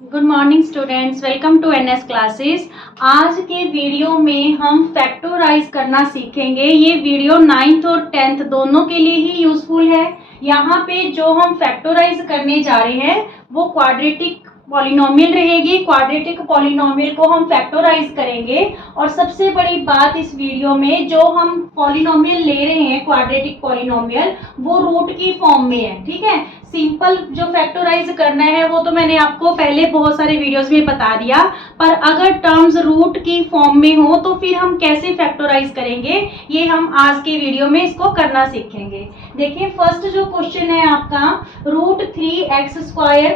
Good morning students, welcome to NS classes. आज के video में हम फैक्टराइज करना सीखेंगे। ये वीडियो 9th और 10th दोनों के लिए ही यूजफुल है। यहाँ पे जो हम फैक्टराइज करने जा रहे हैं वो क्वाड्रेटिक पॉलिनोमियल रहेगी। क्वाड्रेटिक पॉलिनोमियल को हम फैक्टराइज करेंगे। और सबसे बड़ी बात इस वीडियो में, जो हम पॉलिनोमियल ले रहे हैं क्वाड्रेटिक पॉलिनोमियल, वो रूट की फॉर्म में है। ठीक है, सिंपल जो फैक्टराइज करना है वो तो मैंने आपको पहले बहुत सारे वीडियोस में बता दिया, पर अगर टर्म्स रूट की फॉर्म में हो तो फिर हम कैसे फैक्टराइज करेंगे, ये हम आज के वीडियो में इसको करना सीखेंगे। देखिए, फर्स्ट जो क्वेश्चन है आपका, √3x²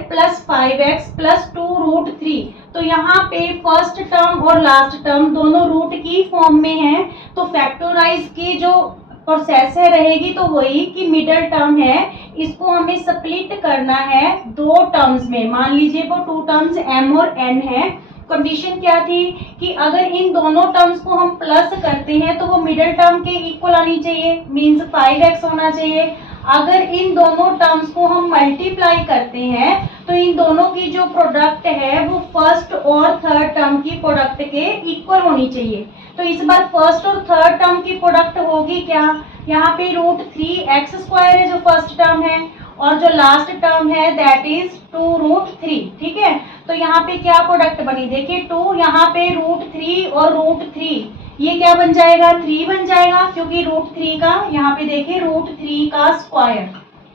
+ 5x + 2√3। तो यहाँ पे फर्स्ट टर्म और लास्ट टर्म दोनों रूट की फॉर्म में है, तो फैक्टराइज की जो प्रोसेस है रहेगी तो वही कि मिडल टर्म है, इसको हमें स्प्लिट करना है दो टर्म्स में। मान लीजिए वो टू टर्म्स m और n है। कंडीशन क्या थी कि अगर इन दोनों टर्म्स को हम प्लस करते हैं तो वो मिडल टर्म के इक्वल आनी चाहिए, मींस 5x होना चाहिए। अगर इन दोनों टर्म्स को हम मल्टीप्लाई करते हैं तो इन दोनों की जो प्रोडक्ट है वो फर्स्ट और थर्ड टर्म की प्रोडक्ट के इक्वल होनी चाहिए। तो इस बार फर्स्ट और थर्ड टर्म की प्रोडक्ट होगी क्या, यहाँ पे √3x² है जो फर्स्ट टर्म है, और जो लास्ट टर्म है दैट इज 2√3। ठीक है, तो यहाँ पे क्या प्रोडक्ट बनी, देखिए 2, यहाँ पे √3 और √3, ये क्या बन जाएगा, 3 बन जाएगा, क्योंकि √3 का यहाँ पे देखिए √3 का स्क्वायर।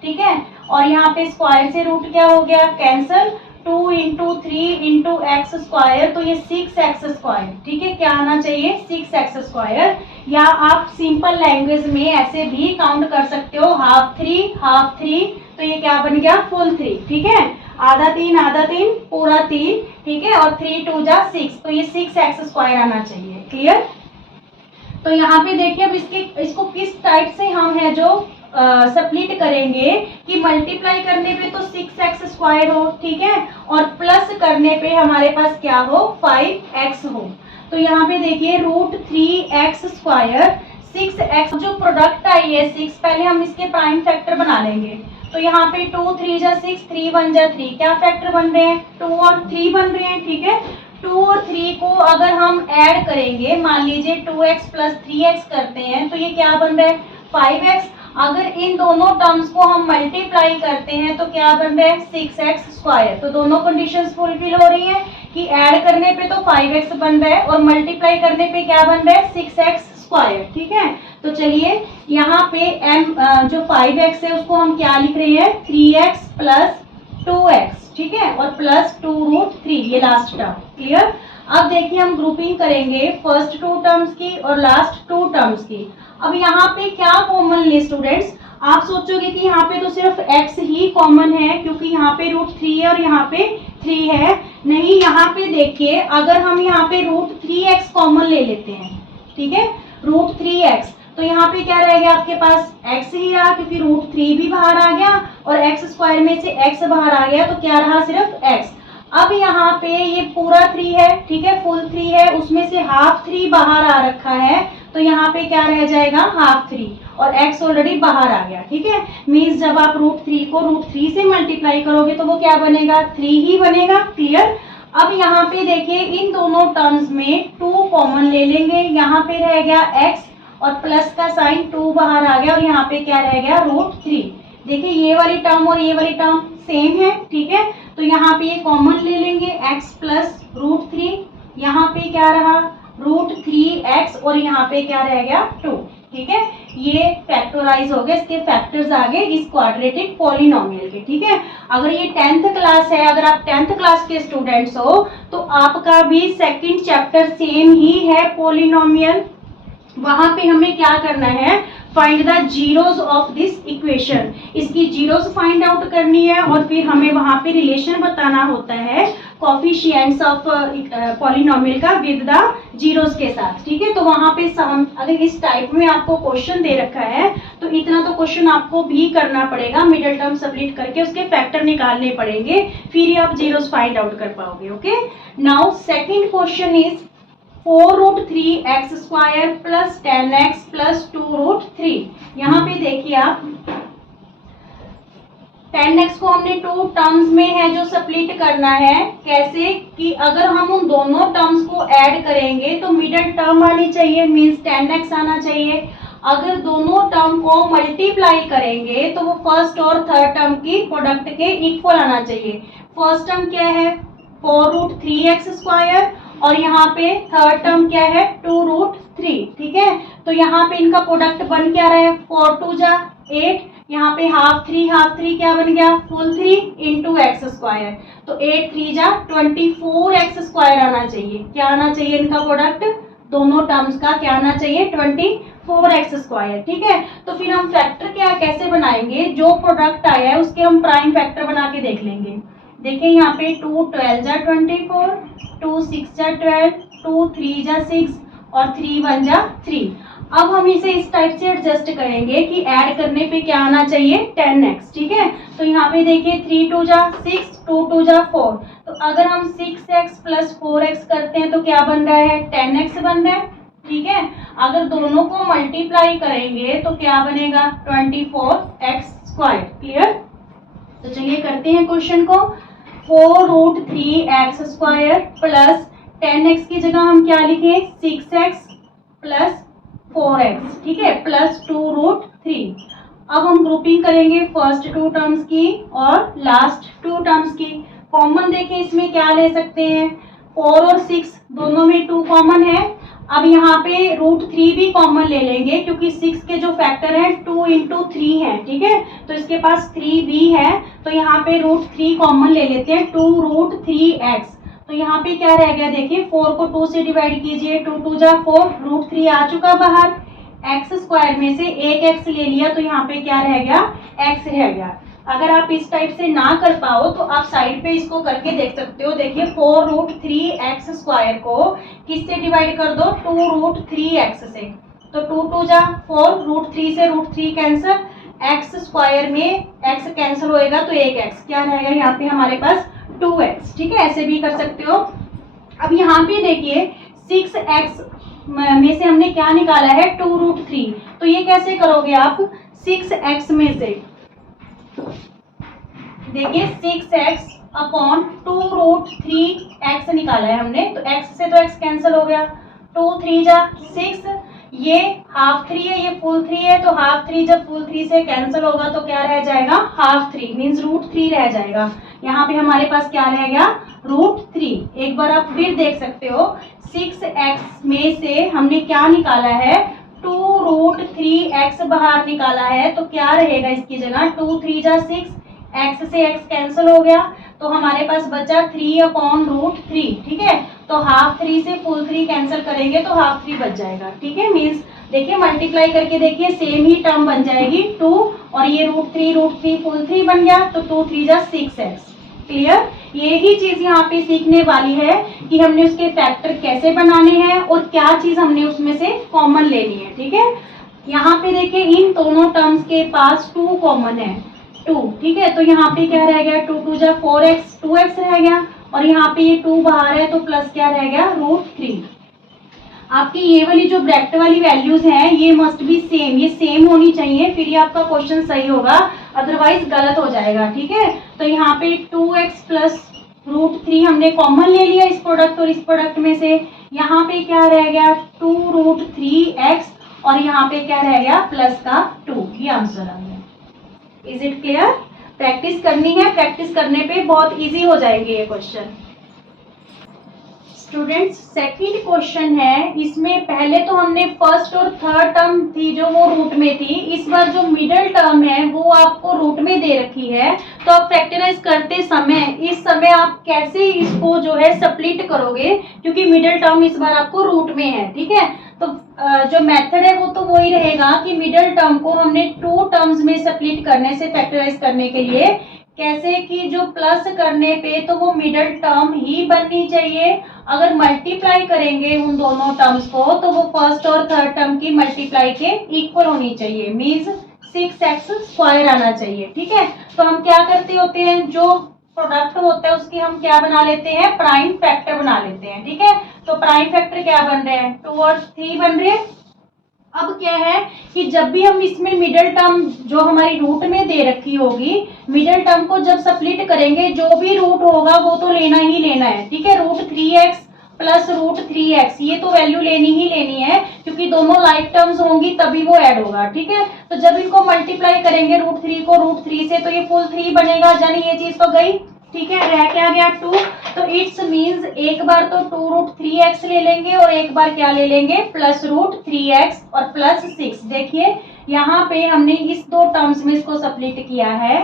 ठीक है, और यहाँ पे स्क्वायर से रूट क्या हो गया, कैंसल। 2 × 3 × x², तो ये 6x²। ठीक है, क्या आना चाहिए, 6x²। या आप सिंपल लैंग्वेज में ऐसे भी काउंट कर सकते हो, ½ 3 ½ 3, तो ये क्या बन गया, फुल 3। ठीक है, आधा 3 पूरा 3। ठीक है, और 3 × 2 = 6, तो ये 6x² आना चाहिए। क्लियर। तो यहाँ पे देखिए, अब इसको किस टाइप से हम है जो स्प्लिट करेंगे कि मल्टीप्लाई करने पे तो 6x² हो, ठीक है, और प्लस करने पे हमारे पास क्या हो, 5x हो। तो यहाँ पे देखिए √3x², 6x जो प्रोडक्ट आई है 6, पहले हम इसके प्राइम फैक्टर बना लेंगे। तो यहाँ पे 2 3 = 6, 3 1 = 3, क्या फैक्टर बन रहे हैं, 2 और 3 बन रहे हैं। ठीक है, 2 और 3 को अगर हम ऐड करेंगे, मान लीजिए 2x + 3x करते हैं, तो ये क्या बन रहा है, 5x। अगर इन दोनों टर्म्स को हम मल्टीप्लाई करते हैं तो क्या बन रहा है, 6x²। तो दोनों कंडीशंस फुलफिल हो रही है कि ऐड करने पे तो 5x बन रहा है और मल्टीप्लाई करने पे क्या बन रहा है, 6x²। ठीक है, तो चलिए यहाँ पे m जो 5x है उसको हम क्या लिख रहे हैं, 3x + 2x। ठीक है, और प्लस 2√3, ये लास्ट टर्म। क्लियर। अब देखिए हम ग्रुपिंग करेंगे फर्स्ट 2 टर्म्स की और लास्ट 2 टर्म्स की। अब यहाँ पे क्या कॉमन ले स्टूडेंट्स, आप सोचोगे कि यहाँ पे तो सिर्फ x ही कॉमन है क्योंकि यहाँ पे √3 है और यहाँ पे 3 है। नहीं, यहाँ पे देखिए, अगर हम यहाँ पे √3x कॉमन ले लेते हैं, ठीक है, √3x, तो यहाँ पे क्या रहेगा आपके पास, x ही रहा, क्योंकि √3 भी बाहर आ गया और x² में से x बाहर आ गया, तो क्या रहा, सिर्फ x। अब यहाँ पे ये पूरा 3 है, ठीक है, फुल 3 है, उसमें से ½ 3 बाहर आ रखा है, तो यहाँ पे क्या रह जाएगा, ½ 3, और x ऑलरेडी बाहर आ गया। ठीक है, मीन्स जब आप √3 को √3 से मल्टीप्लाई करोगे तो वो क्या बनेगा, 3 ही बनेगा। क्लियर। अब यहाँ पे देखिए, इन दोनों टर्म्स में 2 कॉमन ले लेंगे, यहाँ पे रह गया x और प्लस का साइन 2 बाहर आ गया, और यहाँ पे क्या रह गया, √3। देखिए ये वाली टर्म और ये वाली टर्म सेम है। ठीक है, तो यहाँ पे ये कॉमन ले लेंगे, x + √3, यहाँ पे क्या रहा, √3x, और यहाँ पे क्या रह गया, 2। ठीक है, ये फैक्टराइज हो गए, इसके फैक्टर्स आ गए इस क्वाड्रेटिक पॉलिनोमियल के। ठीक है, अगर ये 10th क्लास है, अगर आप 10th क्लास के स्टूडेंट्स हो तो आपका भी सेकंड चैप्टर सेम ही है, पॉलिनोमियल। वहां पे हमें क्या करना है, find the zeros of this equation, इसकी जीरोस फाइंड आउट करनी है, और फिर हमें वहां पे रिलेशन बताना होता है कोफिशिएंट्स ऑफ पॉलिनोमियल का विद द जीरोस के साथ। ठीक है, तो वहां पे अगर इस टाइप में आपको क्वेश्चन दे रखा है तो इतना तो क्वेश्चन आपको भी करना पड़ेगा, मिडिल टर्म स्प्लिट करके उसके फैक्टर निकालने पड़ेंगे, फिर ही आप जीरोस फाइंड आउट कर पाओगे। Okay, now second question is 4√3x² + 10x + 2√3। यहाँ पे देखिए आप, 10x को हमने टू टर्म्स में है जो स्प्लिट करना है। कैसे कि अगर हम उन दोनों टर्म्स को ऐड करेंगे तो मिडिल टर्म आनी चाहिए, मींस 10x आना चाहिए। अगर दोनों टर्म को मल्टीप्लाई करेंगे तो वो फर्स्ट और थर्ड टर्म की प्रोडक्ट के इक्वल आना चाहिए। फर्स्ट टर्म क्या है 4√3x² और यहाँ पे थर्ड टर्म क्या है 2√3। ठीक है, तो यहाँ पे इनका प्रोडक्ट बन क्या रहा है 4 2 जा 8, यहाँ पे हाफ 3 क्या बन गया फुल 3 इंटू x²। तो 8 3 जा 24x² आना चाहिए। क्या आना चाहिए इनका प्रोडक्ट, दोनों टर्म्स का क्या आना चाहिए 24x²। ठीक है, तो फिर हम फैक्टर क्या कैसे बनाएंगे, जो प्रोडक्ट आया है उसके हम प्राइम फैक्टर बना के देख लेंगे। देखिए यहाँ पे 2 12 जा 24, 2 6 जा 12, 2 3 जा 6 और 3 1 जा 3। अब हम इसे इस टाइप से एडजस्ट करेंगे कि ऐड करने पे क्या आना चाहिए 10x। ठीक है, तो यहाँ पे देखिए 3 2 जा 6, 2 2 जा 4। तो अगर हम 6x प्लस 4x करते हैं तो क्या बन रहा है 10x बन रहा है। ठीक है, अगर दोनों को मल्टीप्लाई करेंगे तो क्या बनेगा 24x²। क्लियर, तो चलिए करते हैं क्वेश्चन को। 4√3x² प्लस 10x की जगह हम क्या लिखें 6x प्लस 4x। ठीक है, प्लस 2√3। अब हम ग्रुपिंग करेंगे फर्स्ट टू टर्म्स की और लास्ट टू टर्म्स की। कॉमन देखें इसमें क्या ले सकते हैं 4 और 6 दोनों में 2 कॉमन है। अब यहाँ पे √3 भी कॉमन ले लेंगे क्योंकि 6 के जो फैक्टर हैं 2 इंटू 3 है। ठीक है, तो इसके पास 3 भी है, तो यहाँ पे √3 कॉमन ले लेते हैं 2√3x। तो यहाँ पे क्या रह गया देखिए 4 को 2 से डिवाइड कीजिए, 2 2 जा 4, √3 आ चुका बाहर, x² में से एक x ले लिया तो यहाँ पे क्या रह गया x रह गया। अगर आप इस टाइप से ना कर पाओ तो आप साइड पे इसको करके देख सकते हो। देखिए 4√3x² को किससे डिवाइड कर दो 2√3x से, तो 2 2 जा 4, √3 से √3 कैंसिल, x² में x कैंसिल होएगा तो एक x क्या रहेगा यहाँ पे हमारे पास 2x। ठीक है, ऐसे भी कर सकते हो। अब यहाँ पे देखिए 6x में से हमने क्या निकाला है 2√3, तो ये कैसे करोगे आप 6x में से देखिए 6x अपॉन 2√3x निकाला है हमने, तो x से तो x कैंसिल हो गया, 2 3 जा 6, ये हाफ 3 है ये फुल 3 है, तो हाफ 3 जब फुल 3 से कैंसिल होगा तो क्या रह जाएगा हाफ 3 मीन्स √3 रह जाएगा। यहाँ पे हमारे पास क्या रह गया √3। एक बार आप फिर देख सकते हो 6x में से हमने क्या निकाला है 2√3x बाहर निकाला है, तो क्या रहेगा इसकी जगह 2 3 जा 6, x से x कैंसिल हो गया तो हमारे पास बचा 3/√3। ठीक है, तो हाफ 3 से फुल 3 कैंसिल करेंगे तो हाफ 3 बच जाएगा। ठीक है, मीन्स देखिए मल्टीप्लाई करके देखिए सेम ही टर्म बन जाएगी 2 और ये √3 फुल 3 बन गया तो 2 3 जा 6x। क्लियर, यही चीज यहाँ पे सीखने वाली है कि हमने उसके फैक्टर कैसे बनाने हैं और क्या चीज हमने उसमें से कॉमन लेनी है। ठीक है, यहाँ पे देखिए इन दोनों टर्म्स के पास 2 कॉमन है 2। ठीक है, तो यहाँ पे क्या रह गया 2 2 जा 4x 2x रह गया और यहाँ पे ये 2 बाहर है तो प्लस क्या रह गया √3। आपकी ये वाली जो ब्रैकेट वाली वैल्यूज हैं ये मस्ट बी सेम, ये सेम होनी चाहिए फिर ये आपका क्वेश्चन सही होगा, अदरवाइज गलत हो जाएगा। ठीक है, तो यहाँ पे 2x प्लस √3 हमने कॉमन ले लिया इस प्रोडक्ट और इस प्रोडक्ट में से। यहाँ पे क्या रह गया 2√3x और यहाँ पे क्या रह गया प्लस का 2, ये आंसर आ गया। इज इट क्लियर, प्रैक्टिस करनी है, प्रैक्टिस करने पे बहुत इजी हो जाएंगे ये क्वेश्चन। स्टूडेंट्स सेकंड क्वेश्चन है, इसमें पहले तो हमने फर्स्ट और थर्ड टर्म थी जो वो रूट में थी, इस बार जो मिडिल टर्म है वो आपको रूट में दे रखी है। तो आप फैक्टराइज करते समय इस समय आप कैसे इसको जो है स्प्लिट करोगे क्योंकि मिडिल टर्म इस बार आपको रूट में है। ठीक है, तो जो मेथड है वो तो वही रहेगा कि मिडिल टर्म को हमने 2 टर्म्स में स्प्लिट करने से फैक्टराइज करने के लिए कैसे कि जो प्लस करने पे तो वो मिडिल टर्म ही बननी चाहिए, अगर मल्टीप्लाई करेंगे उन दोनों टर्म्स को तो वो फर्स्ट और थर्ड टर्म की मल्टीप्लाई के इक्वल होनी चाहिए, मीन्स 6x² आना चाहिए। ठीक है, तो हम क्या करते होते हैं जो प्रोडक्ट होता है उसकी हम क्या बना लेते हैं प्राइम फैक्टर बना लेते हैं। ठीक है, तो प्राइम फैक्टर क्या बन रहे हैं 2 और 3 बन रहे हैं अब क्या है कि जब भी हम इसमें मिडिल टर्म जो हमारी रूट में दे रखी होगी, मिडिल टर्म को जब स्प्लिट करेंगे जो भी रूट होगा वो तो लेना ही लेना है, ठीक है। √3x प्लस √3x ये तो वैल्यू लेनी ही लेनी है, क्योंकि दोनों लाइक टर्म्स होंगी तभी वो ऐड होगा, ठीक है। तो जब इनको मल्टीप्लाई करेंगे √3 को √3 से, तो ये फुल 3 बनेगा, यानी ये चीज तो गई, ठीक है। रह क्या गया 2, तो इट्स मीन्स एक बार तो 2√3x ले लेंगे और एक बार क्या ले लेंगे प्लस √3x और प्लस 6। देखिए यहाँ पे हमने इस दो टर्म्स में इसको स्प्लिट किया है,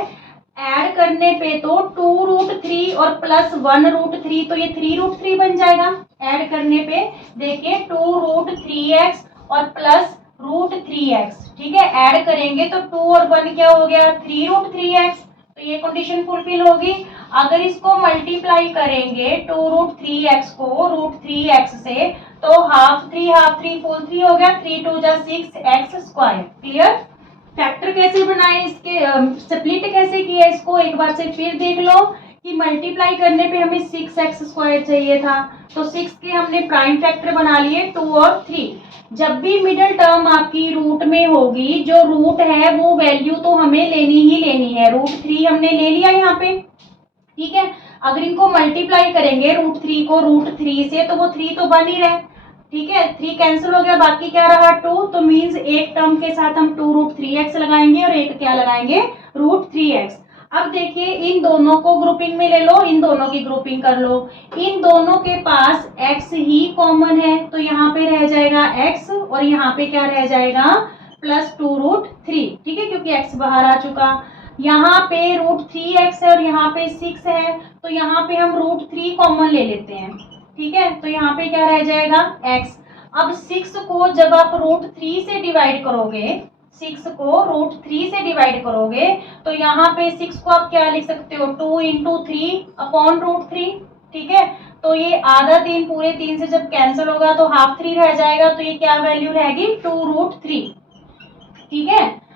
ऐड करने पे तो 2√3 और प्लस 1√3, तो ये 3√3 बन जाएगा। ऐड करने पे देखिए 2√3x और प्लस √3x, ठीक है। ऐड करेंगे तो 2 और 1 क्या हो गया 3√3x, तो ये कंडीशन फुलफिल होगी। अगर इसको मल्टीप्लाई करेंगे 2√3x को √3x से, तो हाफ 3 फुल 3 हो गया, 3 2 जा 6x²। क्लियर। फैक्टर कैसे बनाए, इसके स्प्लिट कैसे किया इसको एक बार से फिर देख लो कि मल्टीप्लाई करने पे हमें 6x² चाहिए था, तो 6 के हमने प्राइम फैक्टर बना लिए 2 और 3। जब भी मिडिल टर्म आपकी रूट में होगी, जो रूट है वो वैल्यू तो हमें लेनी ही लेनी है। √3 हमने ले लिया यहाँ पे, ठीक है। अगर इनको मल्टीप्लाई करेंगे √3 को √3 से, तो वो 3 तो बन ही रहे, ठीक है। 3 कैंसिल हो गया, बाकी क्या रहा 2, तो मीन्स एक टर्म के साथ हम 2√3x लगाएंगे और एक क्या लगाएंगे √3x। अब देखिए इन दोनों को ग्रुपिंग में ले लो, इन दोनों की ग्रुपिंग कर लो। इन दोनों के पास x ही कॉमन है, तो यहाँ पे रह जाएगा x और यहाँ पे क्या रह जाएगा प्लस 2√3, ठीक है, क्योंकि x बाहर आ चुका। यहाँ पे √3x है और यहाँ पे 6 है, तो यहाँ पे हम √3 कॉमन ले लेते हैं, ठीक है। तो यहाँ पे क्या रह जाएगा x। अब 6 को जब आप √3 से डिवाइड करोगे, 6 को √3 से डिवाइड करोगे, तो यहाँ पे 6 को आप क्या लिख सकते हो 2 × 3/√3, ठीक है। तो ये आधा 3 पूरे 3 से जब कैंसिल होगा तो हाफ 3 रह जाएगा, तो ये क्या वैल्यू रहेगी 2√3, ठीक है।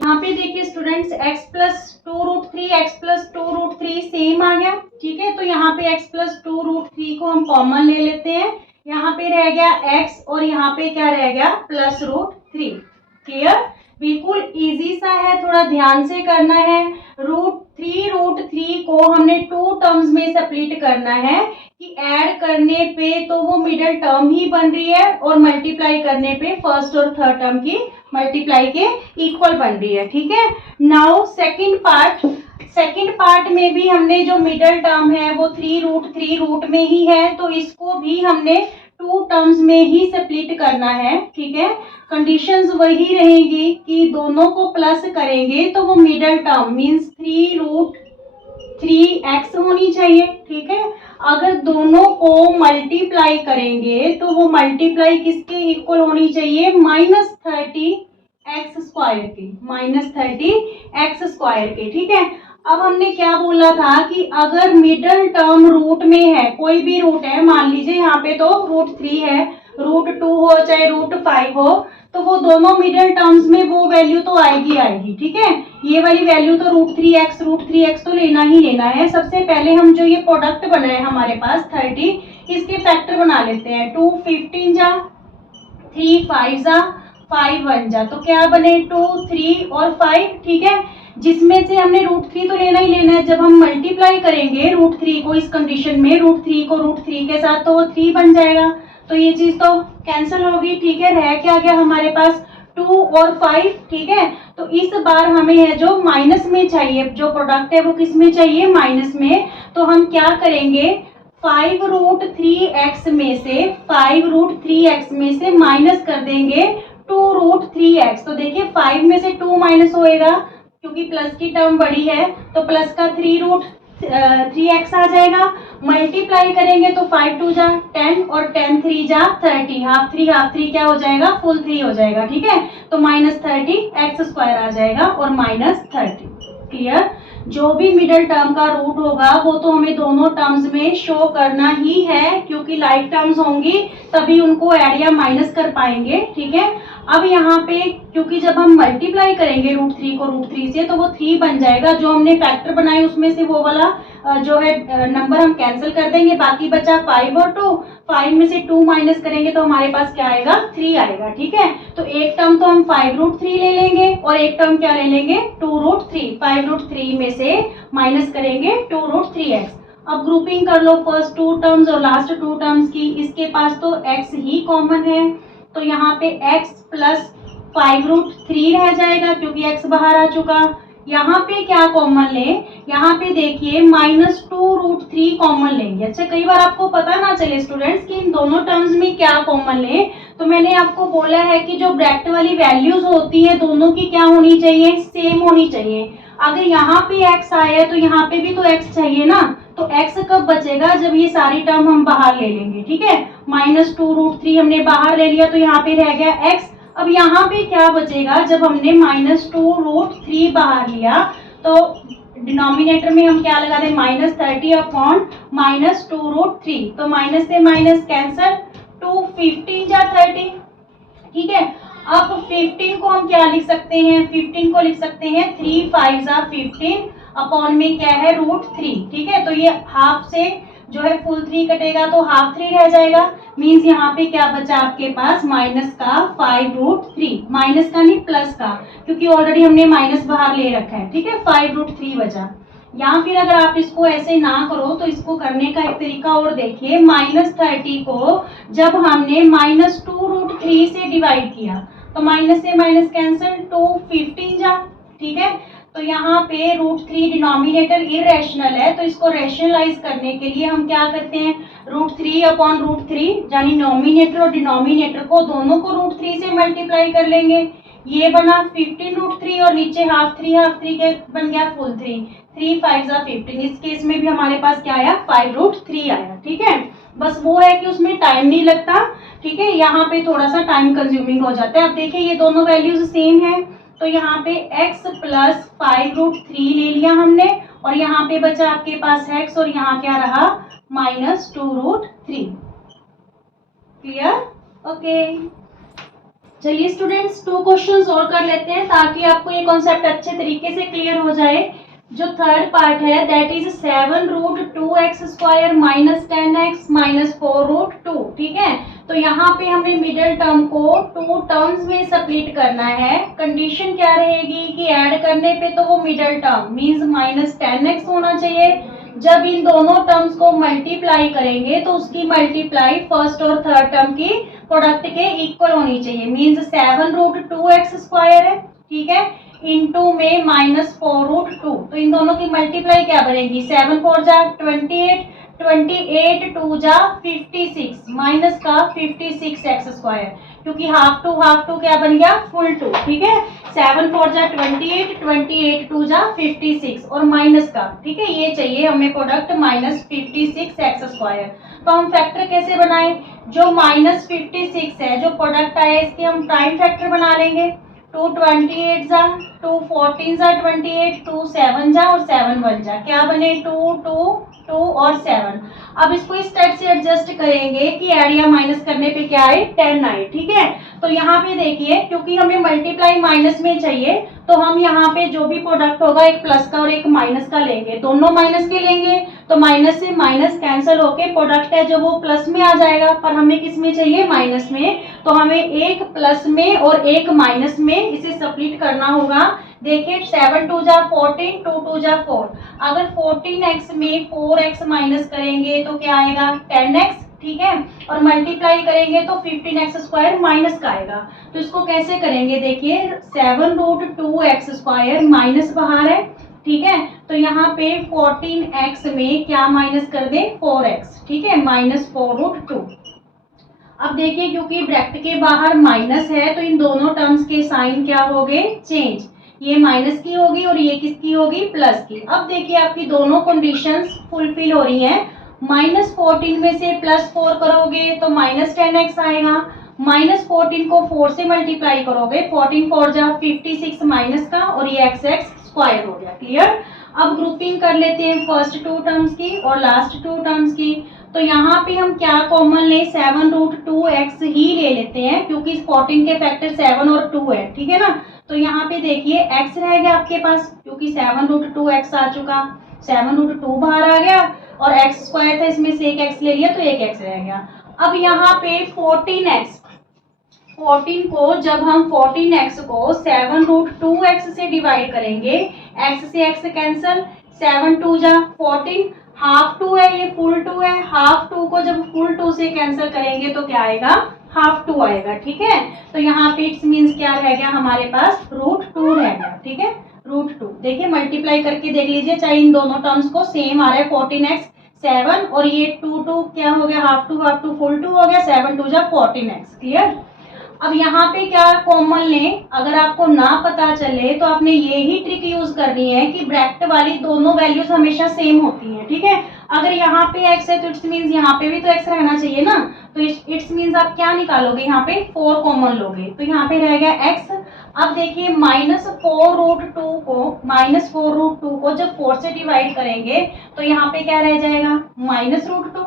यहाँ पे देखिए students x plus 2√3 x plus 2√3 same आ गया, ठीक है। तो यहाँ पे x प्लस 2√3 को हम कॉमन ले लेते हैं, यहाँ पे रह गया x और यहाँ पे क्या रह गया प्लस √3। क्लियर, बिल्कुल इजी सा है, थोड़ा ध्यान से करना है। √3 को हमने 2 टर्म्स में स्प्लिट करना है कि ऐड करने पे तो वो मिडिल टर्म ही बन रही है और मल्टीप्लाई करने पे फर्स्ट और थर्ड टर्म की मल्टीप्लाई के इक्वल बन रही है, ठीक है। नाउ सेकंड पार्ट में भी हमने जो मिडिल टर्म है वो 3√3 रूट में ही है, तो इसको भी हमने 2 टर्म्स में ही स्प्लिट करना है, ठीक है। कंडीशंस वही रहेगी कि दोनों को प्लस करेंगे तो वो मिडिल टर्म मींस 3√3x होनी चाहिए, ठीक है। अगर दोनों को मल्टीप्लाई करेंगे तो वो मल्टीप्लाई किसके इक्वल होनी चाहिए -30x² की, -30x² के, ठीक है। अब हमने क्या बोला था कि अगर मिडिल टर्म रूट में है, कोई भी रूट है, मान लीजिए यहाँ पे तो √3 है, √2 हो चाहे √5 हो, तो वो दोनों मिडिल टर्म्स में वो वैल्यू तो आएगी, ठीक है। ये वाली वैल्यू तो √3x तो लेना ही लेना है। सबसे पहले हम जो ये प्रोडक्ट बनाए हमारे पास 30, इसके फैक्टर बना लेते हैं। 2 15 जा, 3 5 जा, 5 1 जा, तो क्या बने 2 3 और 5, ठीक है। जिसमें से हमने √3 तो लेना ही लेना है। जब हम मल्टीप्लाई करेंगे √3 को इस कंडीशन में, √3 को √3 के साथ, तो वो 3 बन जाएगा, तो ये चीज तो कैंसिल होगी, ठीक है। रह क्या गया हमारे पास 2 और 5, ठीक है। तो इस बार हमें है जो माइनस में चाहिए, जो प्रोडक्ट है वो किस में चाहिए माइनस में, तो हम क्या करेंगे 5√3x में से माइनस कर देंगे 2√3x। तो देखिए 5 में से 2 माइनस होएगा, क्योंकि प्लस की टर्म बड़ी है, तो प्लस का 3√3x आ जाएगा। मल्टीप्लाई करेंगे तो 5 2 जा 10 और 10 3 जा 30, हाफ 3 क्या हो जाएगा फुल 3 हो जाएगा, ठीक है। तो -30x² आ जाएगा और -30। क्लियर, जो भी मिडिल टर्म का रूट होगा वो तो हमें दोनों टर्म्स में शो करना ही है, क्योंकि लाइक टर्म्स होंगी तभी उनको ऐड या माइनस कर पाएंगे, ठीक है। अब यहाँ पे क्योंकि जब हम मल्टीप्लाई करेंगे √3 को √3 से तो वो 3 बन जाएगा, जो हमने फैक्टर बनाए उसमें से वो वाला जो है नंबर हम कैंसिल कर देंगे, बाकी बचा 5 और 2। 5 में से 2 माइनस करेंगे तो हमारे पास क्या आएगा, 3 आएगा। ठीक है, तो एक टर्म तो हम 5√3 ले लेंगे और एक टर्म क्या ले लेंगे, 2√3। 5√3 में से माइनस करेंगे 2√3x। अब ग्रुपिंग कर लो फर्स्ट 2 टर्म्स और लास्ट 2 टर्म्स की। इसके पास तो x ही कॉमन है, तो यहाँ पे x प्लस 5√3 रह जाएगा क्योंकि x बाहर आ चुका। यहाँ पे क्या कॉमन ले, यहाँ पे देखिए -2√3 कॉमन लेंगे। अच्छा, कई बार आपको पता ना चले स्टूडेंट्स कि इन दोनों टर्म्स में क्या कॉमन ले, तो मैंने आपको बोला है कि जो ब्रैकेट वाली वैल्यूज होती है दोनों की क्या होनी चाहिए, सेम होनी चाहिए। अगर यहाँ पे x आया है तो यहाँ पे भी तो x चाहिए ना, तो x कब बचेगा, जब ये सारी टर्म हम बाहर ले लेंगे। ठीक है, -2√3 हमने बाहर ले लिया तो यहाँ पे रह गया x। अब यहाँ पे क्या बचेगा, जब हमने -2√3 बाहर लिया तो डिनोमिनेटर में हम क्या लगा दें, -30 अपॉन -2√3, तो माइनस से माइनस कैंसल, 2 15 जा 30। ठीक है, अब 15 को हम क्या लिख सकते हैं, 15 को लिख सकते हैं 3 5 जा 15 अपॉन में क्या है √3। ठीक है, तो ये हाफ से जो है फुल 3 कटेगा तो हाफ 3 रह जाएगा। मींस यहाँ पे क्या बचा आपके पास, माइनस का 5√3, माइनस का नहीं प्लस का, क्योंकि ऑलरेडी हमने माइनस बाहर ले रखा है। ठीक है, 5√3 बचा। या फिर अगर आप इसको ऐसे ना करो तो इसको करने का एक तरीका और देखिए, -30 को जब हमने -2√3 से डिवाइड किया तो माइनस से माइनस कैंसिल, 2 15 जा। ठीक है, तो यहाँ पे √3 डिनोमिनेटर इरेशनल है, तो इसको रैशनलाइज करने के लिए हम क्या करते हैं, √3 अपॉन √3 यानी नॉमिनेटर और डिनोमिनेटर को दोनों को √3 से मल्टीप्लाई कर लेंगे। ये बना 15√3 और नीचे हाफ 3 के बन गया फुल 3। 3 5 जा 15। इस केस में भी हमारे पास क्या आया, 5√3 आया। ठीक है, बस वो है कि उसमें टाइम नहीं लगता। ठीक है, यहाँ पे थोड़ा सा टाइम कंज्यूमिंग हो जाता है। अब देखिए ये दोनों वैल्यूज सेम है, तो यहाँ पे x प्लस 5√3 ले लिया हमने और यहाँ पे बचा आपके पास x और यहाँ क्या रहा, -2√3। क्लियर? ओके, चलिए स्टूडेंट्स 2 क्वेश्चंस और कर लेते हैं ताकि आपको ये कॉन्सेप्ट अच्छे तरीके से क्लियर हो जाए। जो थर्ड पार्ट है that is 7√2x² minus 10x minus 4√2। ठीक है, तो यहाँ पे हमें मिडिल टर्म को 2 टर्म्स में स्प्लिट करना है। कंडीशन क्या रहेगी कि ऐड करने पे तो वो मिडिल टर्म मींस -10x होना चाहिए। जब इन दोनों टर्म्स को मल्टीप्लाई करेंगे तो उसकी मल्टीप्लाई फर्स्ट और थर्ड टर्म की प्रोडक्ट के इक्वल होनी चाहिए। मींस 7√2x² है, ठीक है, इनटू में -4√2, तो इन दोनों की मल्टीप्लाई क्या बनेगी, 7 4 जा 28, 28 2 जा 56 माइनस का 56x², क्योंकि हाफ टू क्या बन गया, फुल 2। ठीक है, 7 4 जा 28, 28 2 जा 56 और माइनस का। ठीक है, ये चाहिए हमें प्रोडक्ट -56x²। तो हम फैक्टर कैसे बनाएं, जो -56 है जो प्रोडक्ट आया इसके हम प्राइम फैक्टर बना लेंगे। 2 28 जा, 2 14 जा 28, 2 7 जा और 7 1 जा, क्या बने 2 2 2 और 7। अब इसको इस टाइप से एडजस्ट करेंगे कि ऐड या माइनस करने पे क्या आए, 10 आए। ठीक है, तो यहाँ पे देखिए क्योंकि हमें मल्टीप्लाई माइनस में चाहिए तो हम यहाँ पे जो भी प्रोडक्ट होगा एक प्लस का और एक माइनस का लेंगे, दोनों माइनस के लेंगे तो माइनस से माइनस कैंसिल होके प्रोडक्ट है जो वो प्लस में आ जाएगा, पर हमें किस में चाहिए, माइनस में। तो हमें एक प्लस में और एक माइनस में इसे स्प्लिट करना होगा। देखिए 7 2 जा 14, 2 2 जा 4, अगर 14x में 4x माइनस करेंगे तो क्या आएगा, 10x। ठीक है, और मल्टीप्लाई करेंगे तो 15x² माइनस का आएगा। तो इसको कैसे करेंगे, देखिए 7√2x² माइनस बाहर है। ठीक है, तो यहाँ पे 14x में क्या माइनस कर दे, 4x। ठीक है, -4√2। अब देखिए क्योंकि ब्रैकेट के बाहर माइनस है तो इन दोनों टर्म्स के साइन क्या हो गए, चेंज। ये माइनस की होगी और ये किसकी होगी, प्लस की। अब देखिए आपकी दोनों कंडीशंस फुलफिल हो रही हैं। -14 में से +4 करोगे तो -10x आएगा। -14 को 4 से मल्टीप्लाई करोगे, 14 4 जा 56 माइनस का और ये x² हो गया। क्लियर? अब ग्रुपिंग कर लेते हैं फर्स्ट 2 टर्म्स की और लास्ट 2 टर्म्स की। तो यहाँ पे हम क्या कॉमन लें, 7√2x ही ले लेते हैं क्योंकि 14 के फैक्टर 7 और 2 है, ठीक है ना। तो यहाँ पे देखिए x रह गया आपके पास क्योंकि 7√2x आ चुका, 7√2 बाहर आ गया और x स्क्वायर था, इसमें से एक x ले लिया तो एक x रह गया। अब यहाँ पे 14 को जब हम 14x को 7√2x से डिवाइड करेंगे, x से x कैंसल, 7 2 जा 14, हाफ 2 है ये फुल 2 है, हाफ 2 को जब फुल 2 से कैंसिल करेंगे तो क्या आएगा, हाफ 2 आएगा, ठीक है। तो यहाँ पे इट्स मीन्स क्या रह गया हमारे पास, √2 रह गया, ठीक है, √2। देखिए मल्टीप्लाई करके देख लीजिए, चाहे इन दोनों टर्म्स को सेम आ रहा है, 14x 7 और ये 2 क्या हो गया, हाफ 2 फुल 2 हो गया, 7 2 जा 14x, क्लियर। अब यहाँ पे क्या कॉमन लें, अगर आपको ना पता चले तो आपने ये ही ट्रिक यूज करनी है कि ब्रैकेट वाली दोनों वैल्यूज हमेशा सेम होती हैं, ठीक है। अगर यहाँ पे x है तो इट्स मीन्स यहाँ पे भी तो x रहना चाहिए ना, तो इट्स मीन्स आप क्या निकालोगे, यहाँ पे 4 कॉमन लोगे, तो यहाँ पे रह गया x। अब देखिए -4√2 को जब 4 से डिवाइड करेंगे तो यहाँ पे क्या रह जाएगा, -√2,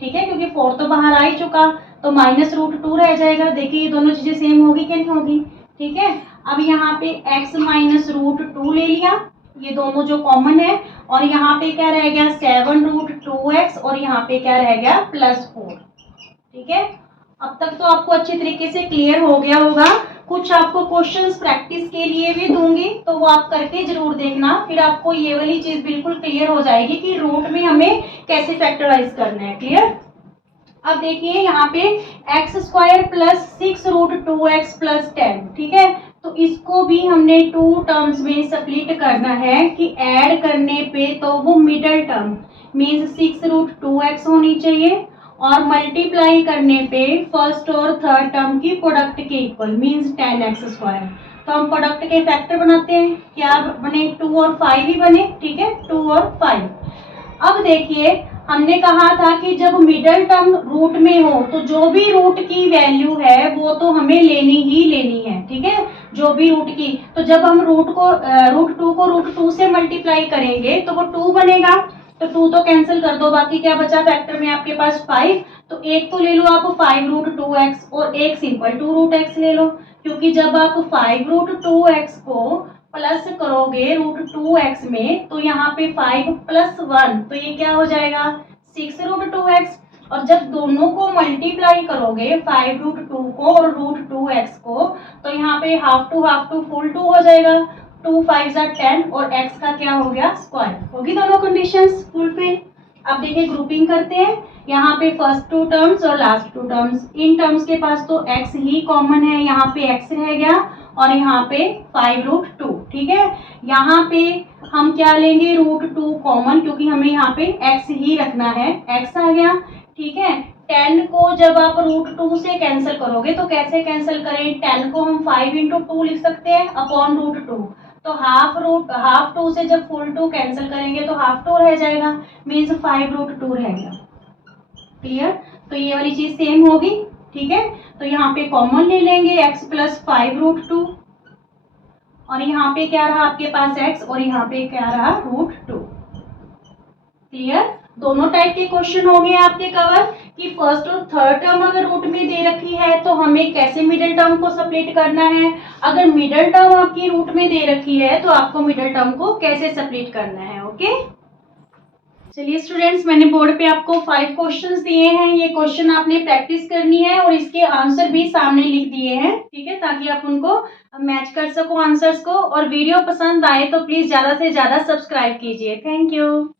ठीक है, क्योंकि 4 तो बाहर आ ही चुका, तो -√2 रह जाएगा। देखिए ये दोनों चीजें सेम होगी क्या, नहीं होगी, ठीक है। अब यहाँ पे x -√2 ले लिया, ये दोनों जो कॉमन है, और यहाँ पे क्या रह गया 7√2x और यहाँ पे क्या रह गया +4, ठीक है। अब तक तो आपको अच्छे तरीके से क्लियर हो गया होगा। कुछ आपको क्वेश्चंस प्रैक्टिस के लिए भी दूंगी तो वो आप करके जरूर देखना, फिर आपको ये वाली चीज बिल्कुल क्लियर हो जाएगी कि रूट में हमें कैसे फैक्टराइज करना है, क्लियर। अब देखिए यहाँ पे x² + 6√2x + 10, ठीक है, तो इसको भी हमने 2 टर्म्स में स्प्लिट करना है कि ऐड करने पे तो वो मिडल टर्म मीन्स 6√2x होनी चाहिए और मल्टीप्लाई करने पे फर्स्ट और थर्ड टर्म की प्रोडक्ट के इक्वल मीन्स 10x²। तो हम प्रोडक्ट के फैक्टर बनाते हैं, क्या बने 2 और 5 ही बने, ठीक है, 2 और 5। अब देखिए हमने कहा था कि जब मिडल टर्म रूट में हो तो जो भी रूट की वैल्यू है वो तो हमें लेनी ही लेनी है, ठीक है, जो भी रूट की। तो जब हम √2 को √2 से मल्टीप्लाई करेंगे तो वो 2 बनेगा, तो 2 तो कैंसिल कर दो, बाकी क्या बचा फैक्टर में आपके पास 5, तो एक तो ले लो आप 5√2x और एक सिंपल 2√x ले लो, क्योंकि जब आप 5√2x को प्लस करोगे √2x में तो यहाँ पे 5 + 1 तो ये क्या हो जाएगा 6√2x, और जब दोनों को मल्टीप्लाई करोगे 5√2 को और √2x को तो यहाँ पे हाफ टू फुल 2 हो जाएगा, 2 5 जा 10 और x का क्या हो गया स्क्वायर, होगी दोनों कंडीशंस फुलफिल। अब देखिए ग्रुपिंग करते हैं, यहाँ पे फर्स्ट 2 टर्म्स और लास्ट 2 टर्म्स, इन टर्म्स के पास तो x ही कॉमन है, यहाँ पे x रह गया और यहाँ पे 5√2, ठीक है। यहाँ पे हम क्या लेंगे √2 कॉमन क्योंकि हमें यहाँ पे x ही रखना है, x आ गया, ठीक है। 10 को जब आप √2 से कैंसिल करोगे तो कैसे कैंसिल करें, 10 को हम 5 × 2 लिख सकते हैं अपॉन √2, तो हाफ 2 से जब फुल 2 कैंसिल करेंगे तो हाफ 2 रह जाएगा, मीन्स 5√2 रह गया, क्लियर। तो ये वाली चीज सेम होगी, ठीक है। तो यहाँ पे कॉमन ले लेंगे x + 5√2 और यहाँ पे क्या रहा आपके पास x और यहाँ पे क्या रहा √2, क्लियर। दोनों टाइप के क्वेश्चन हो गए आपके कवर कि फर्स्ट और थर्ड टर्म अगर रूट में दे रखी है तो हमें कैसे मिडिल टर्म को सेपरेट करना है, अगर मिडिल टर्म आपकी रूट में दे रखी है तो आपको मिडिल टर्म को कैसे सेपरेट करना है, ओके। चलिए स्टूडेंट्स, मैंने बोर्ड पे आपको 5 क्वेश्चंस दिए हैं, ये क्वेश्चन आपने प्रैक्टिस करनी है और इसके आंसर भी सामने लिख दिए हैं, ठीक है, ताकि आप उनको मैच कर सको आंसर्स को। और वीडियो पसंद आए तो प्लीज ज्यादा से ज्यादा सब्सक्राइब कीजिए। Thank you.